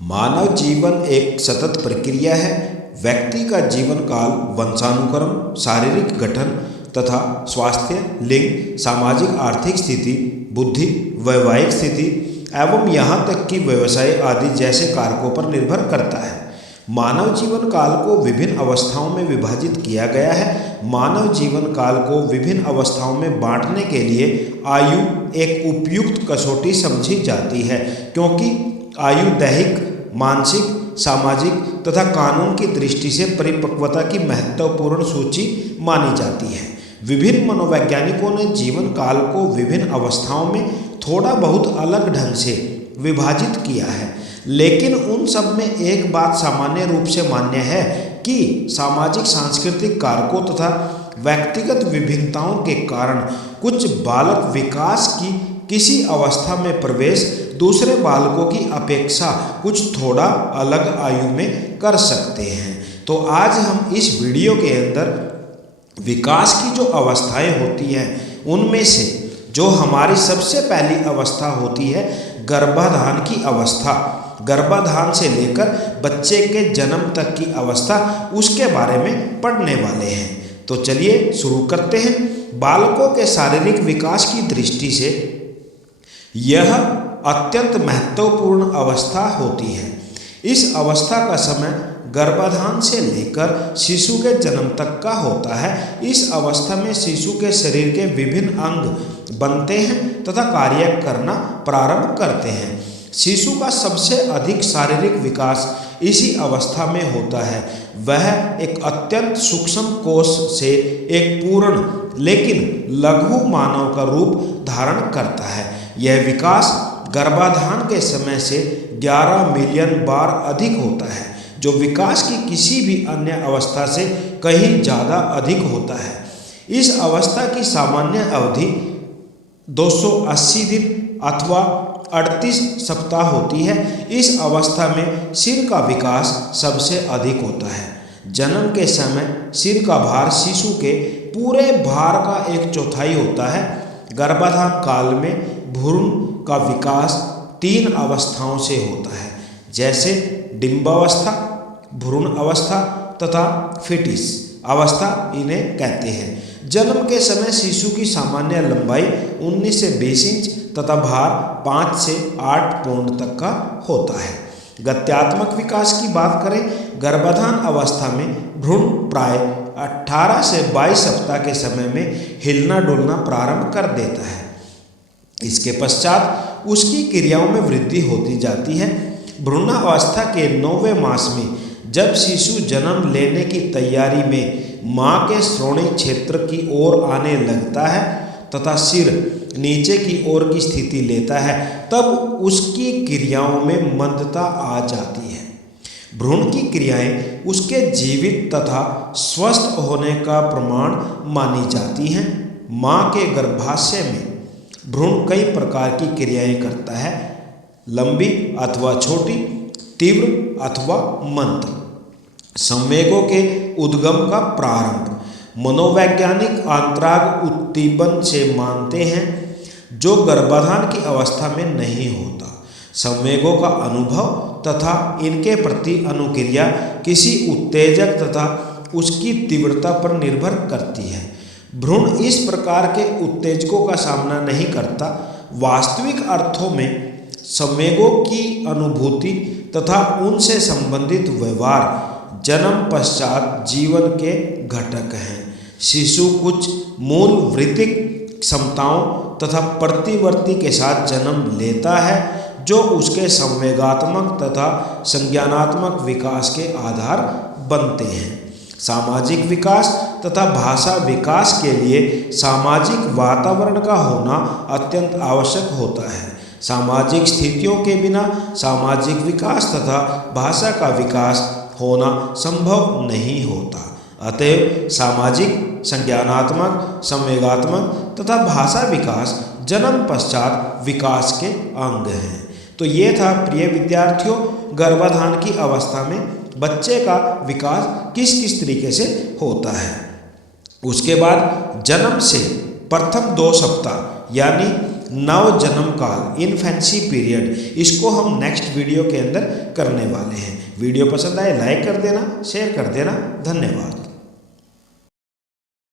मानव जीवन एक सतत प्रक्रिया है। व्यक्ति का जीवन काल वंशानुक्रम, शारीरिक गठन तथा स्वास्थ्य, लिंग, सामाजिक आर्थिक स्थिति, बुद्धि, वैवाहिक स्थिति एवं यहाँ तक कि व्यवसाय आदि जैसे कारकों पर निर्भर करता है। मानव जीवन काल को विभिन्न अवस्थाओं में विभाजित किया गया है। मानव जीवन काल को विभिन्न अवस्थाओं में बांटने के लिए आयु एक उपयुक्त कसौटी समझी जाती है, क्योंकि आयु दैहिक, मानसिक, सामाजिक तथा कानून की दृष्टि से परिपक्वता की महत्वपूर्ण सूची मानी जाती है। विभिन्न मनोवैज्ञानिकों ने जीवन काल को विभिन्न अवस्थाओं में थोड़ा बहुत अलग ढंग से विभाजित किया है, लेकिन उन सब में एक बात सामान्य रूप से मान्य है कि सामाजिक सांस्कृतिक कारकों तथा व्यक्तिगत विभिन्नताओं के कारण कुछ बालक विकास की किसी अवस्था में प्रवेश दूसरे बालकों की अपेक्षा कुछ थोड़ा अलग आयु में कर सकते हैं। तो आज हम इस वीडियो के अंदर विकास की जो अवस्थाएं होती हैं उनमें से जो हमारी सबसे पहली अवस्था होती है गर्भाधान की अवस्था, गर्भाधान से लेकर बच्चे के जन्म तक की अवस्था, उसके बारे में पढ़ने वाले हैं। तो चलिए शुरू करते हैं। बालकों के शारीरिक विकास की दृष्टि से यह अत्यंत महत्वपूर्ण अवस्था होती है। इस अवस्था का समय गर्भाधान से लेकर शिशु के जन्म तक का होता है। इस अवस्था में शिशु के शरीर के विभिन्न अंग बनते हैं तथा कार्य करना प्रारंभ करते हैं। शिशु का सबसे अधिक शारीरिक विकास इसी अवस्था में होता है। वह एक अत्यंत सूक्ष्म कोश से एक पूर्ण लेकिन लघु मानव का रूप धारण करता है। यह विकास गर्भाधान के समय से 11 मिलियन बार अधिक होता है, जो विकास की किसी भी अन्य अवस्था से कहीं ज़्यादा अधिक होता है। इस अवस्था की सामान्य अवधि 280 दिन अथवा 38 सप्ताह होती है। इस अवस्था में सिर का विकास सबसे अधिक होता है। जन्म के समय सिर का भार शिशु के पूरे भार का 1/4 होता है। गर्भाधान काल में भ्रूण का विकास 3 अवस्थाओं से होता है, जैसे डिंबावस्था, भ्रूण अवस्था तथा फिटिस अवस्था इन्हें कहते हैं। जन्म के समय शिशु की सामान्य लंबाई 19 से 20 इंच तथा भार 5 से 8 पौंड तक का होता है। गत्यात्मक विकास की बात करें, गर्भाधान अवस्था में भ्रूण प्राय 18 से 22 सप्ताह के समय में हिलना डुलना प्रारंभ कर देता है। इसके पश्चात उसकी क्रियाओं में वृद्धि होती जाती है। भ्रूणावस्था के 9वें मास में जब शिशु जन्म लेने की तैयारी में मां के श्रोणि क्षेत्र की ओर आने लगता है तथा सिर नीचे की ओर की स्थिति लेता है, तब उसकी क्रियाओं में मंदता आ जाती है। भ्रूण की क्रियाएं उसके जीवित तथा स्वस्थ होने का प्रमाण मानी जाती हैं। मां के गर्भाशय में भ्रूण कई प्रकार की क्रियाएं करता है, लंबी अथवा छोटी, तीव्र अथवा मंद। संवेगों के उद्गम का प्रारंभ मनोवैज्ञानिक अंतराग उद्दीपन से मानते हैं, जो गर्भाधान की अवस्था में नहीं होता। संवेगों का अनुभव तथा इनके प्रति अनुक्रिया किसी उत्तेजक तथा उसकी तीव्रता पर निर्भर करती है। भ्रूण इस प्रकार के उत्तेजकों का सामना नहीं करता। वास्तविक अर्थों में संवेगों की अनुभूति तथा उनसे संबंधित व्यवहार जन्म पश्चात जीवन के घटक हैं। शिशु कुछ मूल वृत्तिक क्षमताओं तथा प्रतिवर्ती के साथ जन्म लेता है, जो उसके संवेगात्मक तथा संज्ञानात्मक विकास के आधार बनते हैं। सामाजिक विकास तथा भाषा विकास के लिए सामाजिक वातावरण का होना अत्यंत आवश्यक होता है। सामाजिक स्थितियों के बिना सामाजिक विकास तथा भाषा का विकास होना संभव नहीं होता। अतएव सामाजिक, संज्ञानात्मक, संवेगात्मक तथा भाषा विकास जन्म पश्चात विकास के अंग हैं। तो ये था प्रिय विद्यार्थियों, गर्भाधान की अवस्था में बच्चे का विकास किस किस तरीके से होता है। उसके बाद जन्म से प्रथम 2 सप्ताह यानी नव जन्म काल, इन्फेंसी पीरियड, इसको हम नेक्स्ट वीडियो के अंदर करने वाले हैं। वीडियो पसंद आए लाइक कर देना, शेयर कर देना। धन्यवाद।